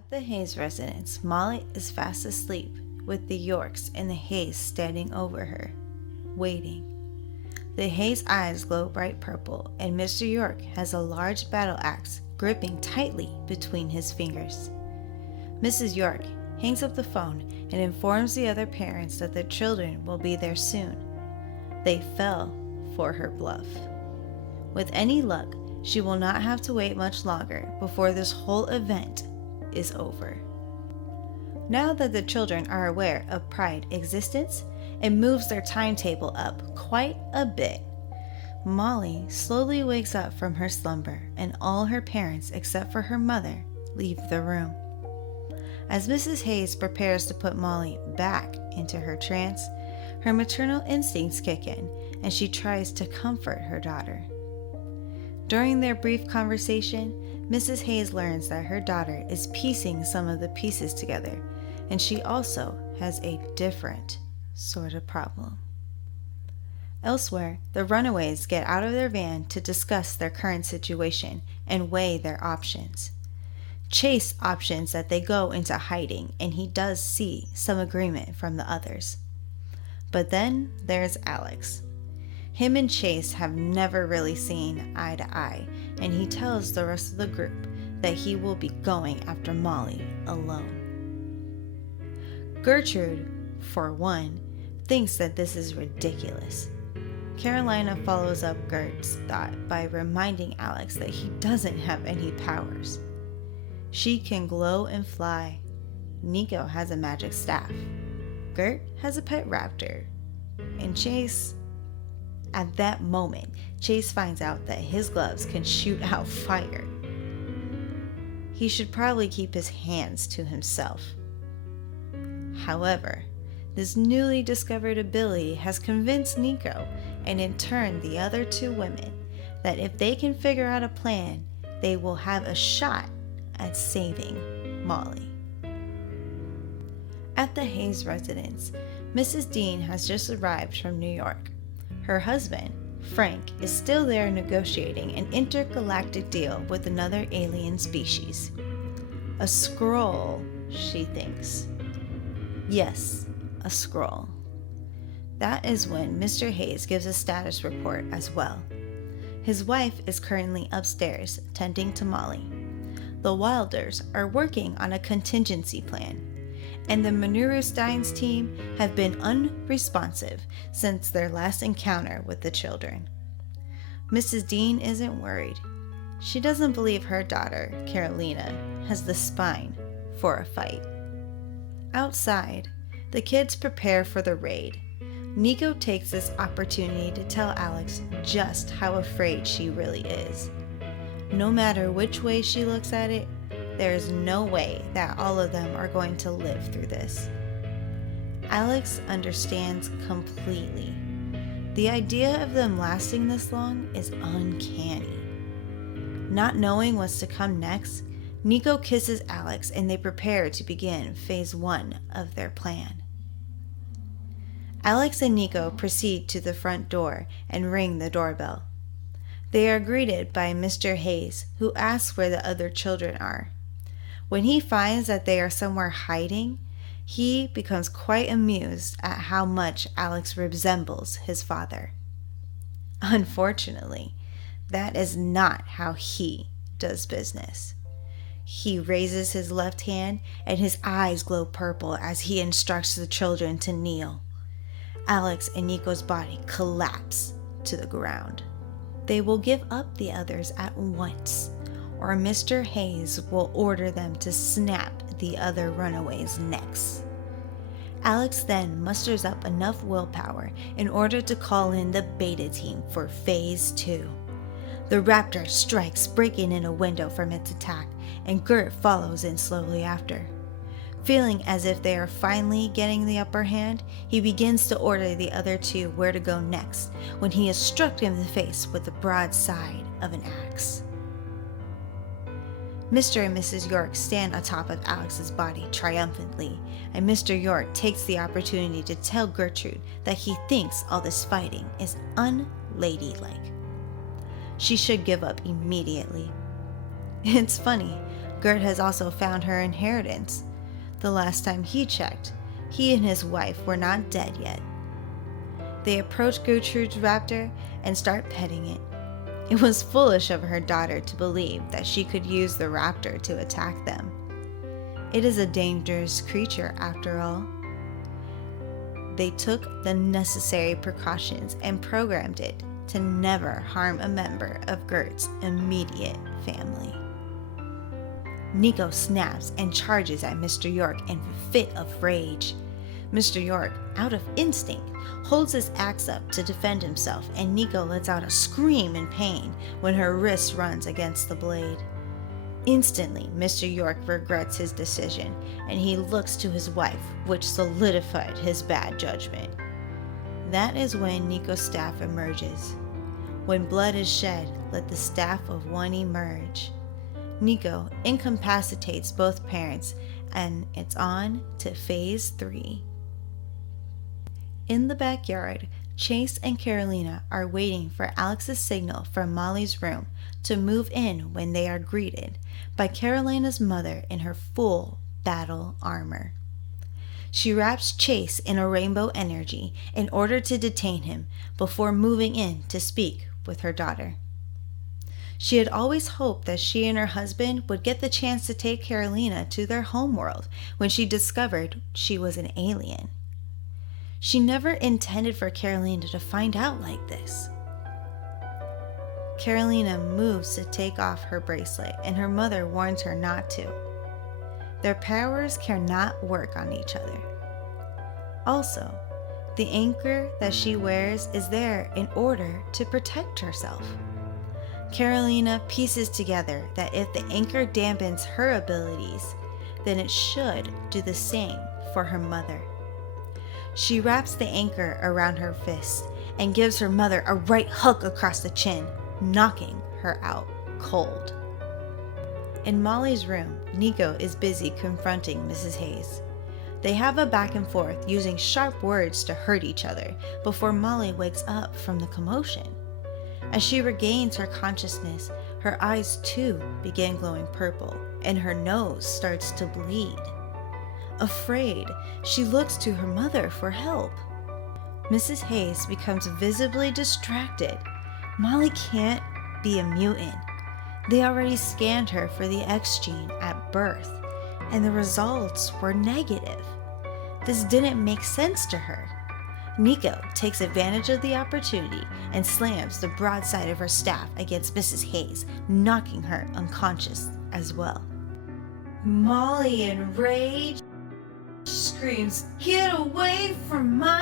At the Hayes residence, Molly is fast asleep with the Yorks and the Hayes standing over her, waiting. The Hayes' eyes glow bright purple, and Mr. York has a large battle axe gripping tightly between his fingers. Mrs. York hangs up the phone and informs the other parents that their children will be there soon. They fell for her bluff. With any luck, she will not have to wait much longer before this whole event is over. Now that the children are aware of Pride's existence, it moves their timetable up quite a bit. Molly slowly wakes up from her slumber, and all her parents except for her mother leave the room. As Mrs. Hayes prepares to put Molly back into her trance, her maternal instincts kick in, and she tries to comfort her daughter. During their brief conversation, Mrs. Hayes learns that her daughter is piecing some of the pieces together, and she also has a different sort of problem. Elsewhere, the Runaways get out of their van to discuss their current situation and weigh their options. Chase options that they go into hiding, and he does see some agreement from the others. But then there's Alex. Him and Chase have never really seen eye to eye, and he tells the rest of the group that he will be going after Molly alone. Gertrude, for one, thinks that this is ridiculous. Carolina follows up Gert's thought by reminding Alex that he doesn't have any powers. She can glow and fly. Nico has a magic staff. Gert has a pet raptor. And Chase... At that moment, Chase finds out that his gloves can shoot out fire. He should probably keep his hands to himself. However, this newly discovered ability has convinced Nico, and in turn the other two women, that if they can figure out a plan, they will have a shot at saving Molly. At the Hayes residence, Mrs. Dean has just arrived from New York. Her husband, Frank, is still there negotiating an intergalactic deal with another alien species. A Skrull, she thinks. Yes, a Skrull. That is when Mr. Hayes gives a status report as well. His wife is currently upstairs tending to Molly. The Wilders are working on a contingency plan, and the Manuresteins team have been unresponsive since their last encounter with the children. Mrs. Dean isn't worried. She doesn't believe her daughter, Carolina, has the spine for a fight. Outside, the kids prepare for the raid. Nico takes this opportunity to tell Alex just how afraid she really is. No matter which way she looks at it, there is no way that all of them are going to live through this. Alex understands completely. The idea of them lasting this long is uncanny. Not knowing what's to come next, Nico kisses Alex and they prepare to begin phase 1 of their plan. Alex and Nico proceed to the front door and ring the doorbell. They are greeted by Mr. Hayes, who asks where the other children are. When he finds that they are somewhere hiding, he becomes quite amused at how much Alex resembles his father. Unfortunately, that is not how he does business. He raises his left hand and his eyes glow purple as he instructs the children to kneel. Alex and Nico's body collapse to the ground. They will give up the others at once, or Mr. Hayes will order them to snap the other runaways' necks. Alex then musters up enough willpower in order to call in the beta team for phase 2. The raptor strikes, breaking in a window from its attack, and Gert follows in slowly after. Feeling as if they are finally getting the upper hand, he begins to order the other two where to go next when he is struck in the face with the broadside of an axe. Mr. and Mrs. York stand atop of Alex's body triumphantly, and Mr. York takes the opportunity to tell Gertrude that he thinks all this fighting is unladylike. She should give up immediately. It's funny, Gert has also found her inheritance. The last time he checked, he and his wife were not dead yet. They approach Gertrude's raptor and start petting it. It was foolish of her daughter to believe that she could use the raptor to attack them. It is a dangerous creature after all. They took the necessary precautions and programmed it to never harm a member of Gert's immediate family. Nico snaps and charges at Mr. York in a fit of rage. Mr. York, out of instinct, holds his axe up to defend himself, and Nico lets out a scream in pain when her wrist runs against the blade. Instantly, Mr. York regrets his decision, and he looks to his wife, which solidified his bad judgment. That is when Nico's staff emerges. When blood is shed, let the staff of one emerge. Nico incapacitates both parents, and it's on to phase 3. In the backyard, Chase and Carolina are waiting for Alex's signal from Molly's room to move in when they are greeted by Carolina's mother in her full battle armor. She wraps Chase in a rainbow energy in order to detain him before moving in to speak with her daughter. She had always hoped that she and her husband would get the chance to take Carolina to their homeworld when she discovered she was an alien. She never intended for Carolina to find out like this. Carolina moves to take off her bracelet, and her mother warns her not to. Their powers cannot work on each other. Also, the anchor that she wears is there in order to protect herself. Carolina pieces together that if the anchor dampens her abilities, then it should do the same for her mother. She wraps the anchor around her fist and gives her mother a right hook across the chin, knocking her out cold. In Molly's room, Nico is busy confronting Mrs. Hayes. They have a back and forth using sharp words to hurt each other before Molly wakes up from the commotion. As she regains her consciousness, her eyes too begin glowing purple and her nose starts to bleed. Afraid, she looks to her mother for help. Mrs. Hayes becomes visibly distracted. Molly can't be a mutant. They already scanned her for the X gene at birth, and the results were negative. This didn't make sense to her. Nico takes advantage of the opportunity and slams the broadside of her staff against Mrs. Hayes, knocking her unconscious as well. Molly, in rage, screams, "Get away from my